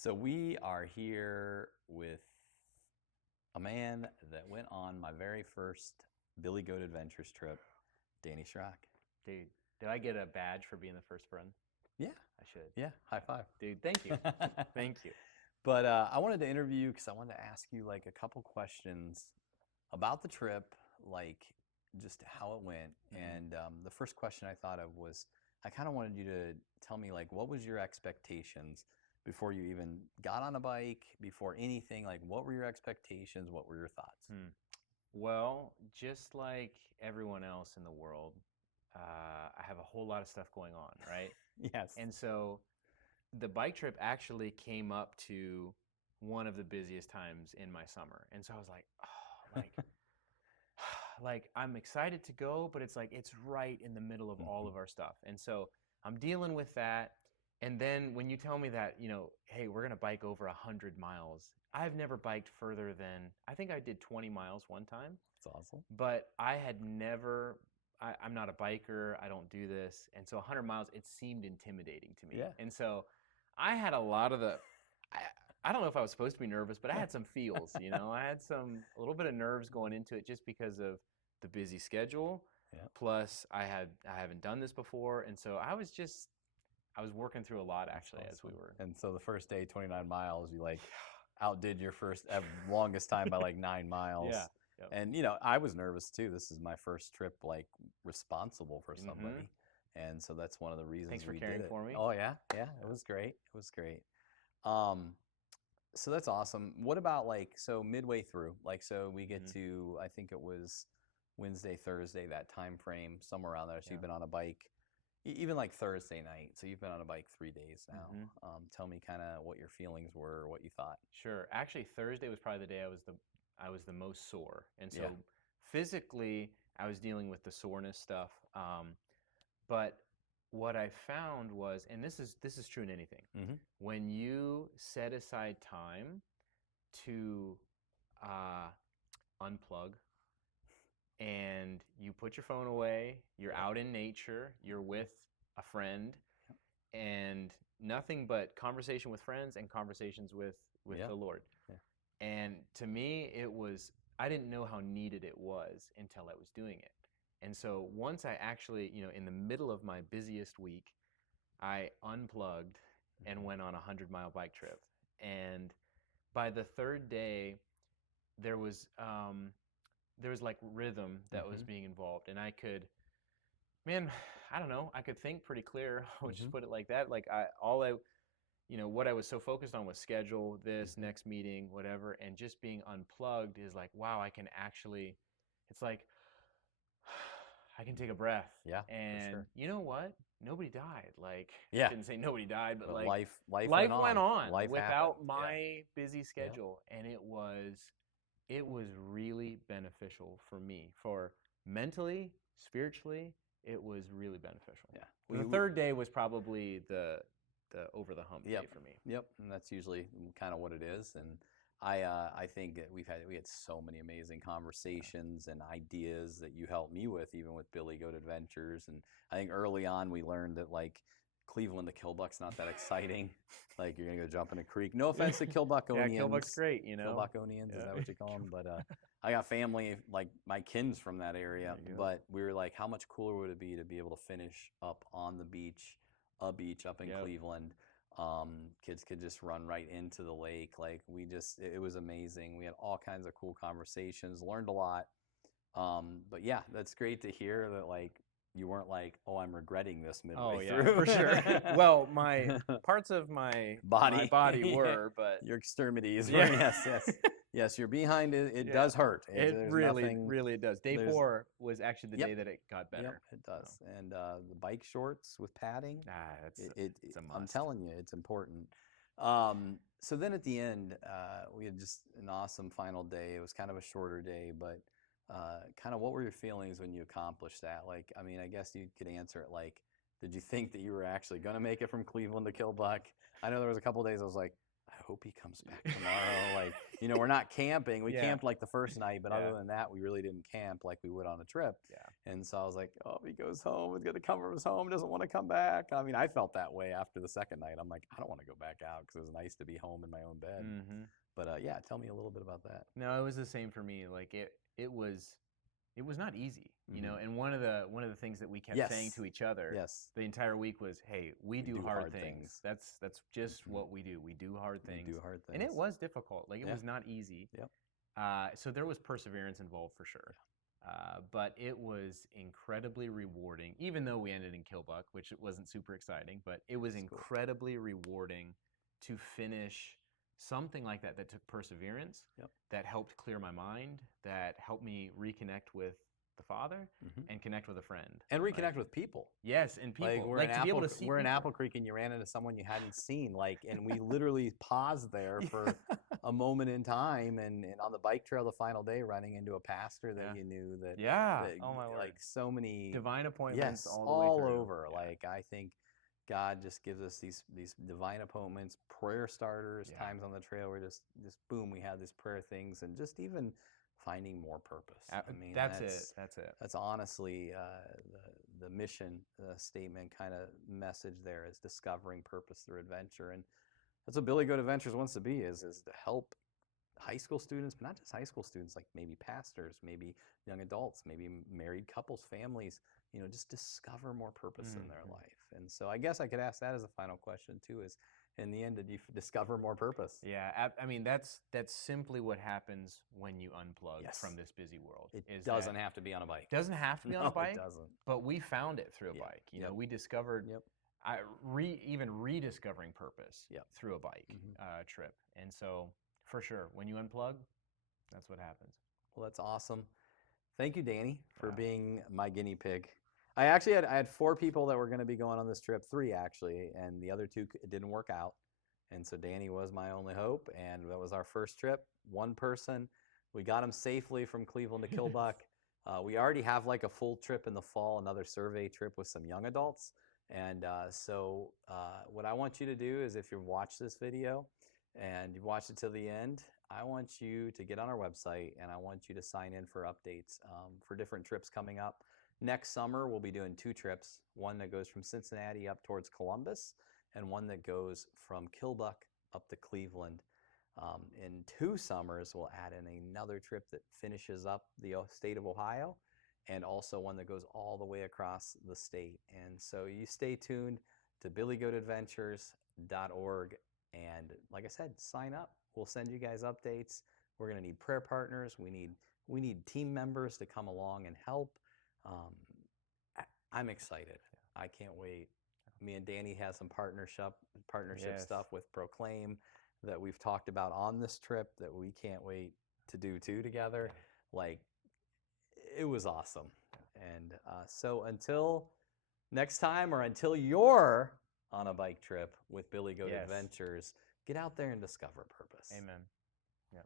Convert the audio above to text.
So we are here with a man that went on my very first Billy Goat Adventures trip, Danny Schrock. Dude, did I get a badge for being the first friend? Yeah, I should. yeah, high five. Dude, thank you. Thank you. But I wanted to interview you because I wanted to ask you like a couple questions about the trip, like just how it went. And the first question I thought of was, I kind of wanted you to tell me like what was your expectations before you even got on a bike, before anything, like what were your expectations, what were your thoughts? Well, just like everyone else in the world, I have a whole lot of stuff going on, right? Yes. And so the bike trip actually came up to one of the busiest times in my summer. And so I was like, oh, like I'm excited to go, but it's like it's right in the middle of all of our stuff. And so I'm dealing with that. And then when you tell me that, hey, we're gonna bike over 100 miles. I've never biked further than I think I did 20 miles one time, That's awesome. but I had never. I'm not a biker. I don't do this, and so 100 miles it seemed intimidating to me. Yeah. And so I had a lot of the. I don't know if I was supposed to be nervous, but I had some feels. I had a little bit of nerves going into it just because of the busy schedule. Yeah. Plus, I haven't done this before, and so I was working through a lot actually as we were. And so the first day, 29 miles, you like outdid your first longest time by like 9 miles. Yeah. Yep. And I was nervous too. This is my first trip like responsible for somebody. And so that's one of the reasons Thanks for we caring did it. for me. Oh yeah. Yeah, it was great. It was great. So that's awesome. What about like so midway through? Like so we get to I think it was Wednesday, Thursday, that time frame, somewhere around there. So you've been on a bike even like Thursday night. So you've been on a bike 3 days now. Tell me kind of what your feelings were, what you thought. Sure. Actually, Thursday was probably the day I was the most sore, and so physically I was dealing with the soreness stuff. But what I found was, and this is true in anything, when you set aside time to unplug and you put your phone away, you're out in nature, you're with a friend, and nothing but conversation with friends and conversations with the Lord. And to me, I didn't know how needed it was until I was doing it. And so once I actually, in the middle of my busiest week, I unplugged and went on a 100-mile bike trip. And by the third day, there was like rhythm that was being involved, and I could think pretty clear. I'll just put it like that. Like what I was so focused on was schedule, this next meeting, whatever, and just being unplugged is like, wow, I can actually, it's like, I can take a breath. Yeah, and for sure. You know what? Nobody died. Like, yeah. I didn't say nobody died, but like life went on life without happened. my busy schedule, and it was really beneficial for me, for mentally, spiritually. It was really beneficial. Yeah. The third day was probably the over the hump day for me. Yep, and that's usually kind of what it is. And I think that we had so many amazing conversations and ideas that you helped me with, even with Billy Goat Adventures. And I think early on we learned that like Cleveland to Killbuck's not that exciting. Like you're gonna go jump in a creek. No offense to Killbuckonians. Yeah, Killbuck's great, Killbuckonians, is that what you call them? But I got family, like my kin's from that area. But we were like, how much cooler would it be to be able to finish up on the beach, a beach up in Cleveland? Kids could just run right into the lake. Like it was amazing. We had all kinds of cool conversations, learned a lot. But yeah, that's great to hear that like you weren't like, oh, I'm regretting this midway through. For sure. Well, my parts of my body were, but your extremities were, yes, your behind it does hurt. It really does. Day 4 was actually the day that it got better. Yep, it does. And the bike shorts with padding, it's a must. I'm telling you, it's important. So then at the end, we had just an awesome final day. It was kind of a shorter day, but kind of what were your feelings when you accomplished that? Like, I mean, I guess you could answer it like, did you think that you were actually going to make it from Cleveland to Killbuck? I know there was a couple of days I was like, I I hope he comes back tomorrow. Like, you know, we're not camping. We camped like the first night, but other than that, we really didn't camp like we would on a trip. Yeah. And so I was like, oh, if he goes home, he's going to come from his home, doesn't want to come back. I mean, I felt that way after the second night. I'm like, I don't want to go back out because it was nice to be home in my own bed. Mm-hmm. But yeah, tell me a little bit about that. No, it was the same for me. Like it was not easy, you know. And one of the things that we kept saying to each other the entire week was, "Hey, we do hard things. That's just what we do. We do hard things. We do hard things." And it was difficult. Like it was not easy. Yep. So there was perseverance involved for sure. But it was incredibly rewarding, even though we ended in Killbuck, which wasn't super exciting, but it was incredibly rewarding to finish something like that took perseverance, that helped clear my mind, that helped me reconnect with the Father and connect with a friend. And reconnect with people. Yes, and people. Like we're in Apple Creek and you ran into someone you hadn't seen. Like, and we literally paused there for a moment in time, and on the bike trail the final day running into a pastor that you knew that oh my word. Like so many divine appointments all the all way through. over. Like I think God just gives us these divine appointments, prayer starters, times on the trail where just boom, we have these prayer things, and just even finding more purpose. I mean, that's it. That's honestly the mission statement kind of message there is discovering purpose through adventure, and that's what Billy Goat Adventures wants to be is to help high school students, but not just high school students, like maybe pastors, maybe young adults, maybe married couples, families, you know, just discover more purpose in their life. And so I guess I could ask that as a final question too, is in the end, did you discover more purpose? Yeah, I mean, that's simply what happens when you unplug from this busy world. It doesn't have to be on a bike. Doesn't have to be on a bike. It doesn't. But we found it through a bike. You know, we discovered even rediscovering purpose through a bike trip. And so for sure, when you unplug, that's what happens. Well, that's awesome. Thank you, Danny, for being my guinea pig. I actually had 4 people that were going to be going on this trip, 3 actually, and the other 2 didn't work out. And so Danny was my only hope, and that was our first trip. 1 person. We got him safely from Cleveland to Killbuck. We already have like a full trip in the fall, another survey trip with some young adults. And so what I want you to do is if you watch this video and you've watched it till the end, I want you to get on our website and I want you to sign in for updates for different trips coming up. Next summer, we'll be doing 2 trips, one that goes from Cincinnati up towards Columbus and one that goes from Killbuck up to Cleveland. In 2 summers, we'll add in another trip that finishes up the state of Ohio and also one that goes all the way across the state. And so you stay tuned to billygoatadventures.org. And like I said, sign up. We'll send you guys updates. We're going to need prayer partners. We need team members to come along and help. I'm excited. I can't wait. Me and Danny have some partnership stuff with Proclaim that we've talked about on this trip that we can't wait to do too together. Like, it was awesome. And so until next time, or until you're on a bike trip with Billy Goat Adventures, get out there and discover purpose. Amen. Yeah.